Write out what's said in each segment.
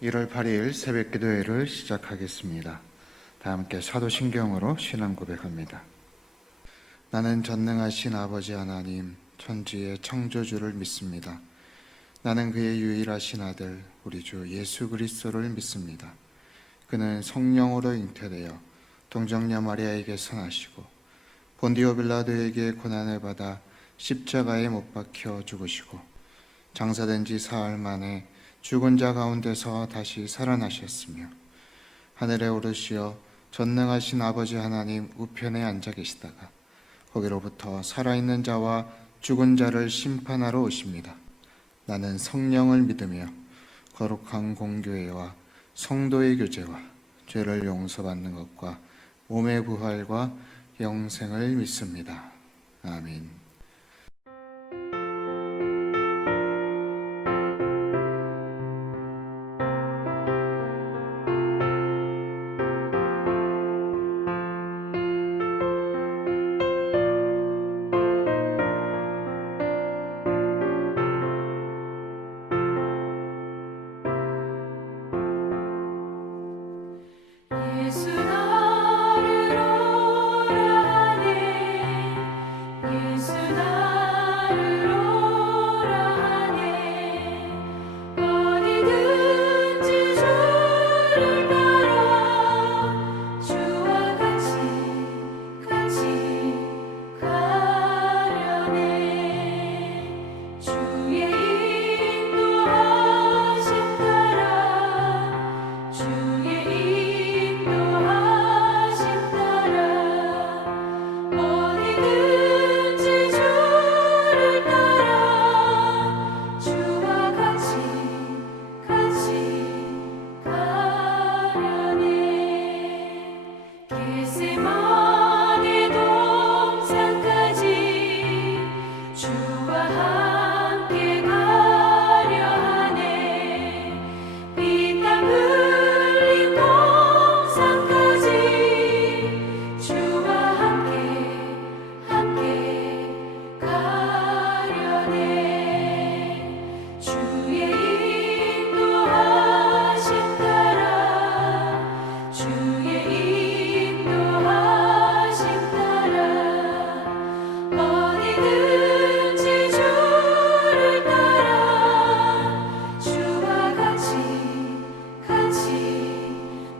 1월 8일 새벽 기도회를 시작하겠습니다. 다 함께 사도신경으로 신앙 고백합니다. 나는 전능하신 아버지 하나님, 천지의 창조주를 믿습니다. 나는 그의 유일하신 아들, 우리 주 예수 그리스도를 믿습니다. 그는 성령으로 잉태되어 동정녀 마리아에게서 나시고 본디오 빌라도에게 고난을 받아 십자가에 못 박혀 죽으시고 장사된 지 사흘 만에 죽은 자 가운데서 다시 살아나셨으며 하늘에 오르시어 전능하신 아버지 하나님 우편에 앉아 계시다가 거기로부터 살아있는 자와 죽은 자를 심판하러 오십니다. 나는 성령을 믿으며 거룩한 공교회와 성도의 교제와 죄를 용서받는 것과 몸의 부활과 영생을 믿습니다. 아멘. 예수 나를 오라 하네 예수 나를 오라 하네 어디든지 주를 따라 주와 같이 가려네 주의 인도하심 따라 주의 인도하심 따라 어디든지 주를 따라 주와 같이 가려네 겟세마네 동산까지 주와 함께 가려 하네 피땀 흘린 동산까지 주와 함께 가려네 주의 인도하심 따라 주의 인도하심 따라 어디든지 주를 따라 주와 같이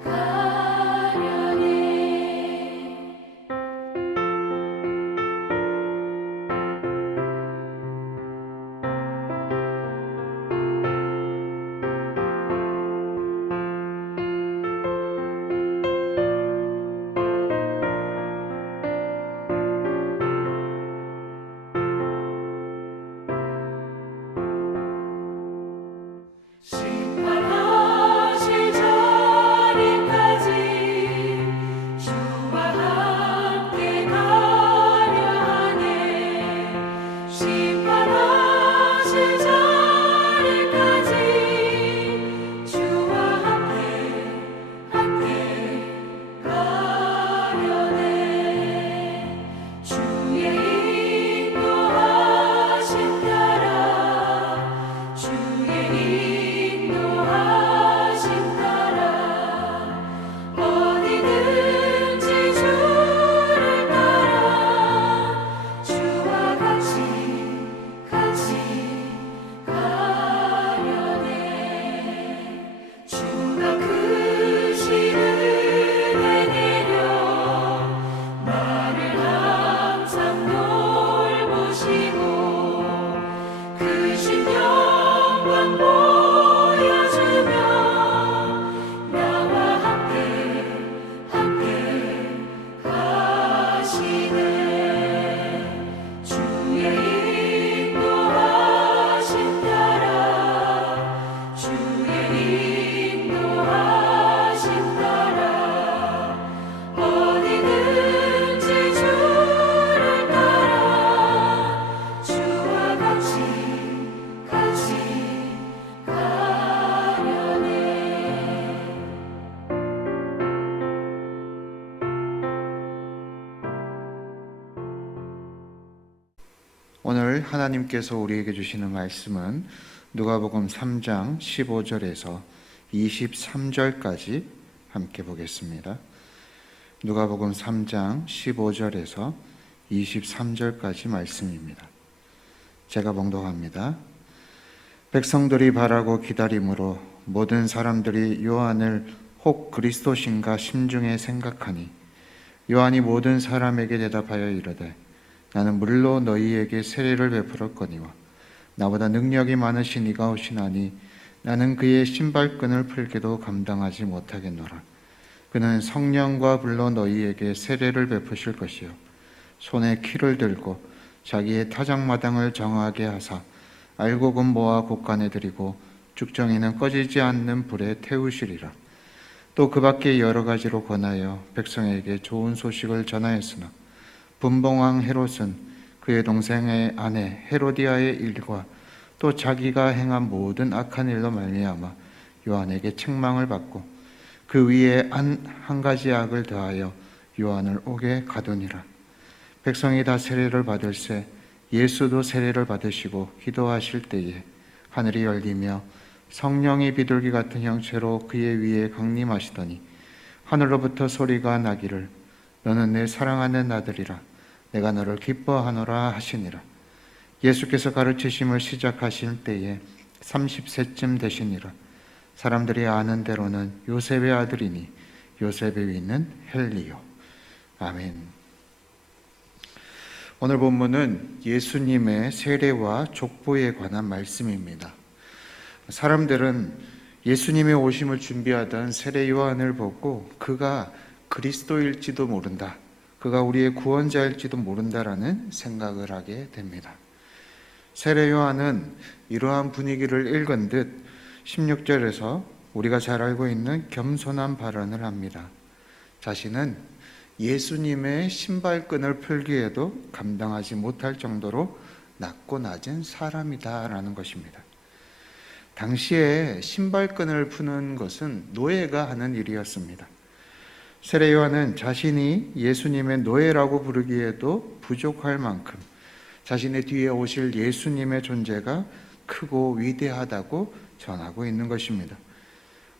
가려네 심판하실 자리까지 주와 함께 가려 하네 심판하실 자리까지 주와 함께 가려네 주의 인도하심 따라 주의 인도하심 따라 어디든지 주를 따라 주와 같이 가려네 주가 크신 은혜 내려 나를 항상 돌보시고 크신 영광 보여주며 나와 함께 가시네 주의 인도하심 따라 주의 인도하심 따라 어디든지 주를 따라 주와 같이 가려네 오늘 하나님께서 우리에게 주시는 말씀은 누가복음 3장 15절에서 23절까지 함께 보겠습니다. 누가복음 3장 15절에서 23절까지 말씀입니다. 제가 봉독합니다. 백성들이 바라고 기다림으로 모든 사람들이 요한을 혹 그리스도신가 심중에 생각하니 요한이 모든 사람에게 대답하여 이르되 나는 물로 너희에게 세례를 베풀었거니와 나보다 능력이 많으신 이가 오시나니 나는 그의 신발끈을 풀기도 감당하지 못하겠노라. 그는 성령과 불로 너희에게 세례를 베푸실 것이요 손에 키를 들고 자기의 타작마당을 정하게 하사 알곡은 모아 곳간에 들이고 죽정이는 꺼지지 않는 불에 태우시리라. 또 그 밖에 여러 가지로 권하여 백성에게 좋은 소식을 전하였으나 분봉왕 헤롯은 그의 동생의 아내 헤로디아의 일과 또 자기가 행한 모든 악한 일로 말미암아 요한에게 책망을 받고 그 위에 한 가지 악을 더하여 요한을 옥에 가두니라. 백성이 다 세례를 받을새 예수도 세례를 받으시고 기도하실 때에 하늘이 열리며 성령이 비둘기 같은 형체로 그의 위에 강림하시더니 하늘로부터 소리가 나기를 너는 내 사랑하는 아들이라 내가 너를 기뻐하노라 하시니라. 예수께서 가르치심을 시작하실 때에 30세쯤 되시니라. 사람들이 아는 대로는 요셉의 아들이니 요셉의 위는 헬리요. 아멘. 오늘 본문은 예수님의 세례와 족보에 관한 말씀입니다. 사람들은 예수님의 오심을 준비하던 세례 요한을 보고 그가 그리스도일지도 모른다, 그가 우리의 구원자일지도 모른다라는 생각을 하게 됩니다. 세례 요한은 이러한 분위기를 읽은 듯 16절에서 우리가 잘 알고 있는 겸손한 발언을 합니다. 자신은 예수님의 신발끈을 풀기에도 감당하지 못할 정도로 낮고 낮은 사람이다라는 것입니다. 당시에 신발끈을 푸는 것은 노예가 하는 일이었습니다. 세례 요한은 자신이 예수님의 노예라고 부르기에도 부족할 만큼 자신의 뒤에 오실 예수님의 존재가 크고 위대하다고 전하고 있는 것입니다.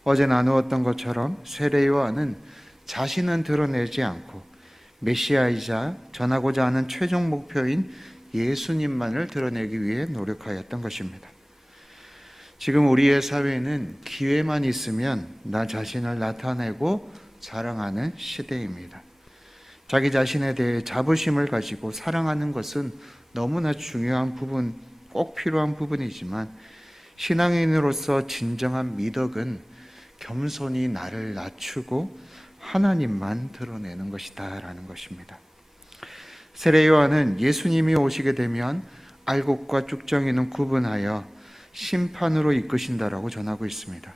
어제 나누었던 것처럼 세례 요한은 자신은 드러내지 않고 메시아이자 전하고자 하는 최종 목표인 예수님만을 드러내기 위해 노력하였던 것입니다. 지금 우리의 사회는 기회만 있으면 나 자신을 나타내고 자랑하는 시대입니다. 자기 자신에 대해 자부심을 가지고 사랑하는 것은 너무나 중요한 부분, 꼭 필요한 부분이지만 신앙인으로서 진정한 미덕은 겸손히 나를 낮추고 하나님만 드러내는 것이다 라는 것입니다. 세례 요한은 예수님이 오시게 되면 알곡과 쭉정이는 구분하여 심판으로 이끄신다라고 전하고 있습니다.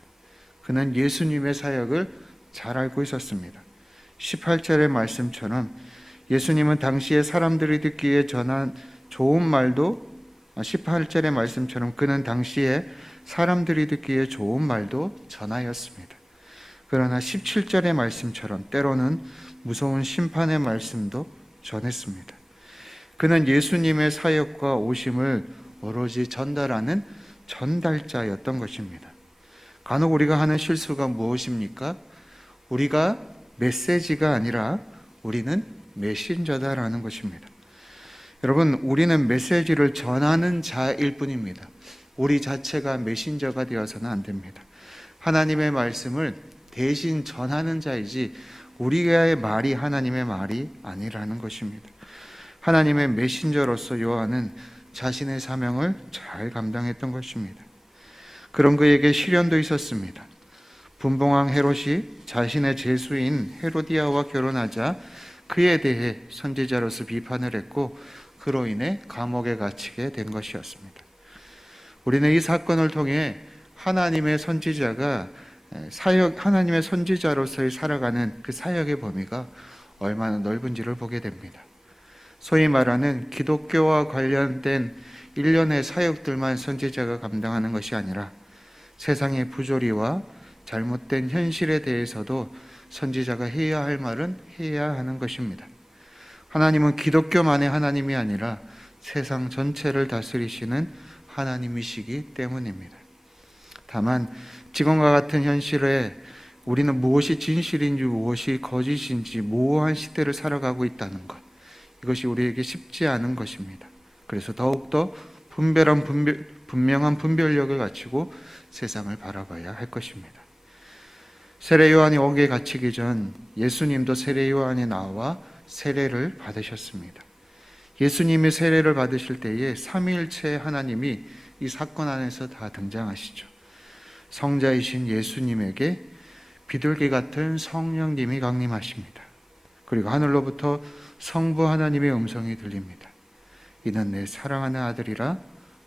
그는 예수님의 사역을 잘 알고 있었습니다. 18절의 말씀처럼 예수님은 당시에 사람들이 듣기에 전한 좋은 말도 18절의 말씀처럼 그는 당시에 사람들이 듣기에 좋은 말도 전하였습니다. 그러나 17절의 말씀처럼 때로는 무서운 심판의 말씀도 전했습니다. 그는 예수님의 사역과 오심을 오로지 전달하는 전달자였던 것입니다. 간혹 우리가 하는 실수가 무엇입니까? 우리가 메시지가 아니라 우리는 메신저다라는 것입니다. 여러분, 우리는 메시지를 전하는 자일 뿐입니다. 우리 자체가 메신저가 되어서는 안 됩니다. 하나님의 말씀을 대신 전하는 자이지 우리의 말이 하나님의 말이 아니라는 것입니다. 하나님의 메신저로서 요한은 자신의 사명을 잘 감당했던 것입니다. 그런 그에게 시련도 있었습니다. 분봉왕 헤롯이 자신의 제수인 헤로디아와 결혼하자 그에 대해 선지자로서 비판을 했고 그로 인해 감옥에 갇히게 된 것이었습니다. 우리는 이 사건을 통해 하나님의 선지자가 하나님의 선지자로서의 살아가는 그 사역의 범위가 얼마나 넓은지를 보게 됩니다. 소위 말하는 기독교와 관련된 일련의 사역들만 선지자가 감당하는 것이 아니라 세상의 부조리와 잘못된 현실에 대해서도 선지자가 해야 할 말은 해야 하는 것입니다. 하나님은 기독교만의 하나님이 아니라 세상 전체를 다스리시는 하나님이시기 때문입니다. 다만 지금과 같은 현실에 우리는 무엇이 진실인지 무엇이 거짓인지 모호한 시대를 살아가고 있다는 것, 이것이 우리에게 쉽지 않은 것입니다. 그래서 더욱더 분명한 분별력을 갖추고 세상을 바라봐야 할 것입니다. 세례 요한이 옥에 갇히기 전 예수님도 세례 요한이 나와 세례를 받으셨습니다. 예수님이 세례를 받으실 때에 삼위일체 하나님이 이 사건 안에서 다 등장하시죠. 성자이신 예수님에게 비둘기 같은 성령님이 강림하십니다. 그리고 하늘로부터 성부 하나님의 음성이 들립니다. 이는 내 사랑하는 아들이라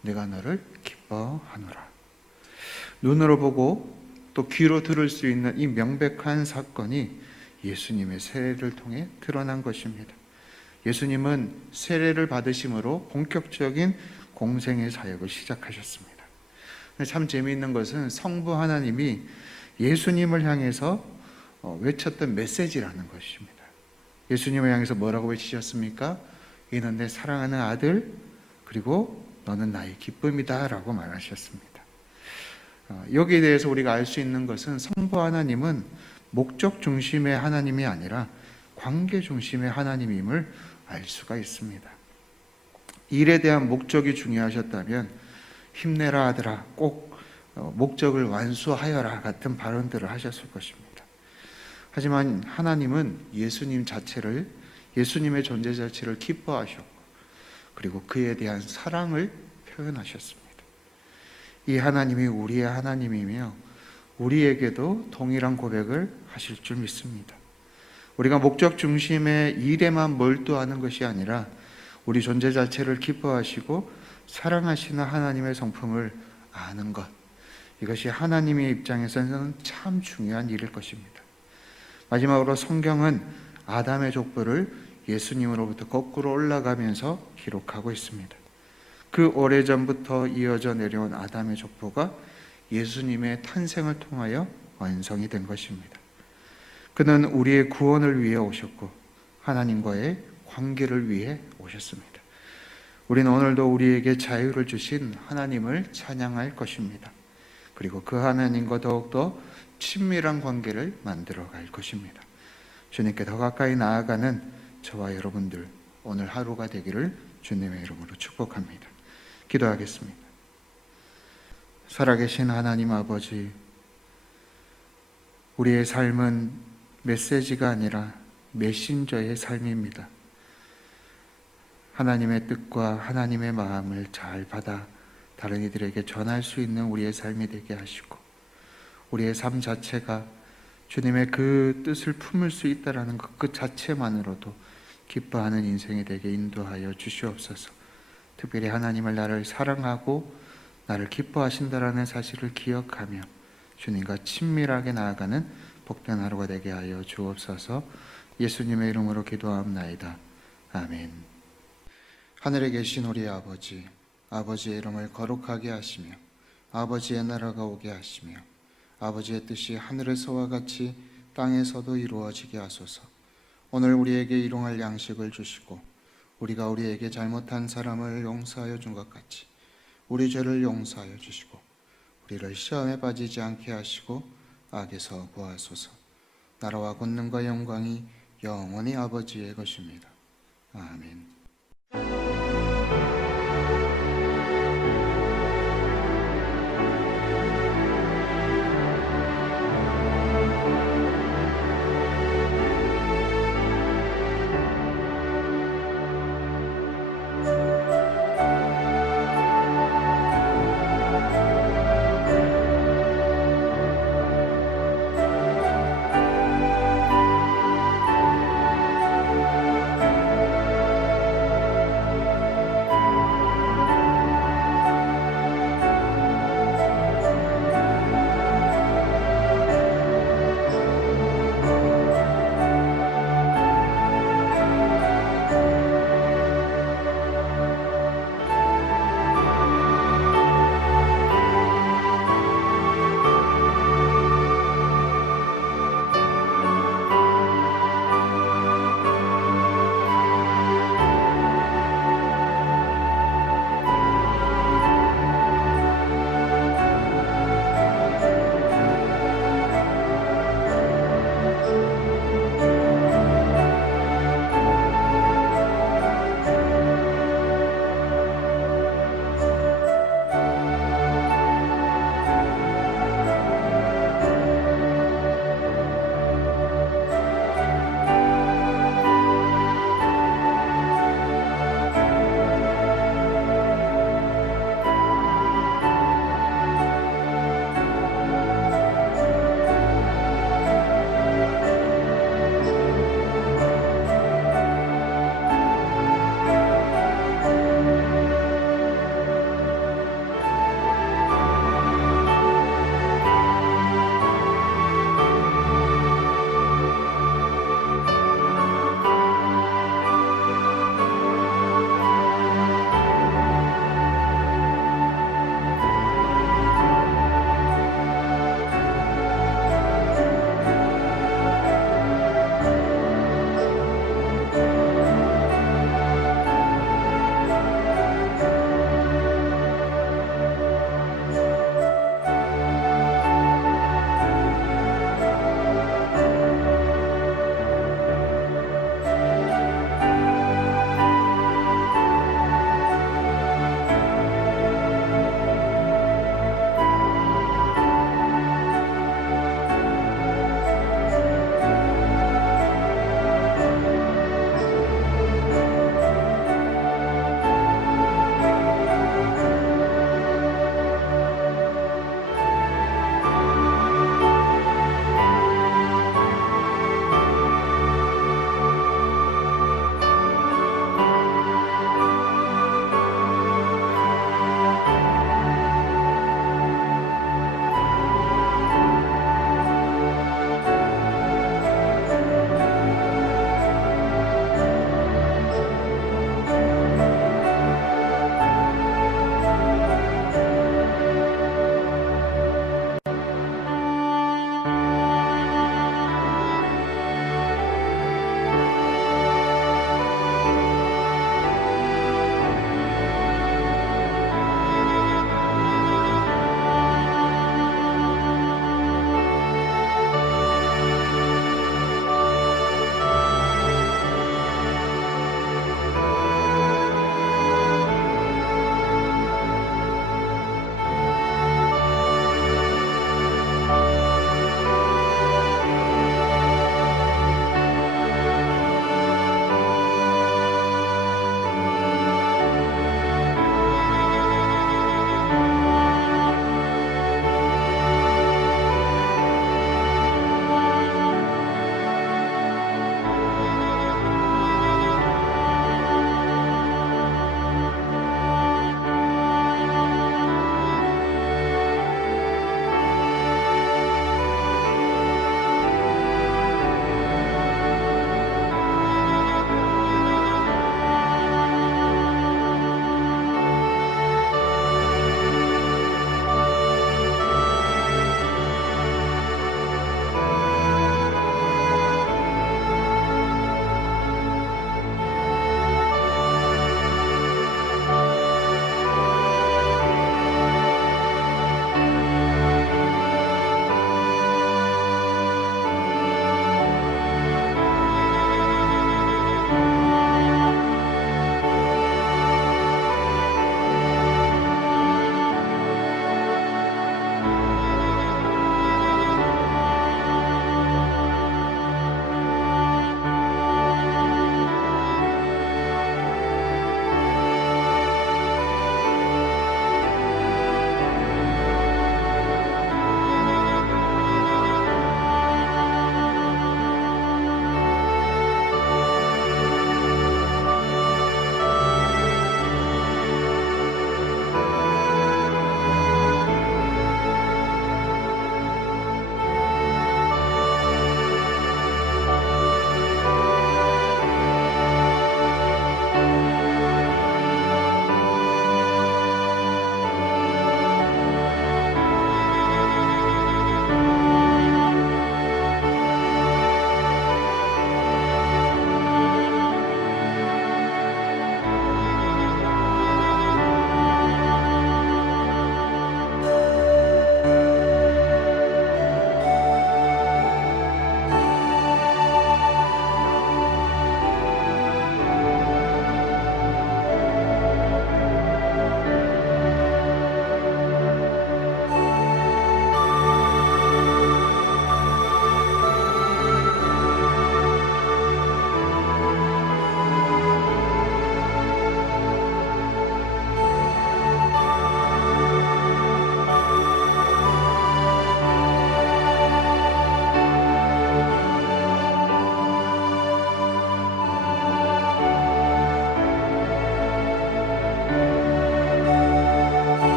내가 너를 기뻐하노라. 눈으로 보고 또 귀로 들을 수 있는 이 명백한 사건이 예수님의 세례를 통해 드러난 것입니다. 예수님은 세례를 받으심으로 본격적인 공생의 사역을 시작하셨습니다. 참 재미있는 것은 성부 하나님이 예수님을 향해서 외쳤던 메시지라는 것입니다. 예수님을 향해서 뭐라고 외치셨습니까? 이는 내 사랑하는 아들, 그리고 너는 나의 기쁨이다 라고 말하셨습니다. 여기에 대해서 우리가 알 수 있는 것은 성부 하나님은 목적 중심의 하나님이 아니라 관계 중심의 하나님임을 알 수가 있습니다. 일에 대한 목적이 중요하셨다면 힘내라 아들아, 꼭 목적을 완수하여라 같은 발언들을 하셨을 것입니다. 하지만 하나님은 예수님의 존재 자체를 기뻐하셨고, 그리고 그에 대한 사랑을 표현하셨습니다. 이 하나님이 우리의 하나님이며 우리에게도 동일한 고백을 하실 줄 믿습니다. 우리가 목적 중심의 일에만 몰두하는 것이 아니라 우리 존재 자체를 기뻐하시고 사랑하시는 하나님의 성품을 아는 것, 이것이 하나님의 입장에서는 참 중요한 일일 것입니다. 마지막으로 성경은 아담의 족보를 예수님으로부터 거꾸로 올라가면서 기록하고 있습니다. 그 오래전부터 이어져 내려온 아담의 족보가 예수님의 탄생을 통하여 완성이 된 것입니다. 그는 우리의 구원을 위해 오셨고 하나님과의 관계를 위해 오셨습니다. 우리는 오늘도 우리에게 자유를 주신 하나님을 찬양할 것입니다. 그리고 그 하나님과 더욱더 친밀한 관계를 만들어 갈 것입니다. 주님께 더 가까이 나아가는 저와 여러분들 오늘 하루가 되기를 주님의 이름으로 축복합니다. 기도하겠습니다. 살아계신 하나님 아버지, 우리의 삶은 메시지가 아니라 메신저의 삶입니다. 하나님의 뜻과 하나님의 마음을 잘 받아 다른 이들에게 전할 수 있는 우리의 삶이 되게 하시고, 우리의 삶 자체가 주님의 그 뜻을 품을 수 있다는 것 그 자체만으로도 기뻐하는 인생이 되게 인도하여 주시옵소서. 특별히 하나님을 나를 사랑하고 나를 기뻐하신다라는 사실을 기억하며 주님과 친밀하게 나아가는 복된 하루가 되게 하여 주옵소서. 예수님의 이름으로 기도하옵나이다. 아멘. 하늘에 계신 우리 아버지, 아버지의 이름을 거룩하게 하시며 아버지의 나라가 오게 하시며 아버지의 뜻이 하늘에서와 같이 땅에서도 이루어지게 하소서. 오늘 우리에게 일용할 양식을 주시고 우리가 우리에게 잘못한 사람을 용서하여 준 것 같이 우리 죄를 용서하여 주시고 우리를 시험에 빠지지 않게 하시고 악에서 구하소서. 나라와 권능과 영광이 영원히 아버지의 것입니다. 아멘.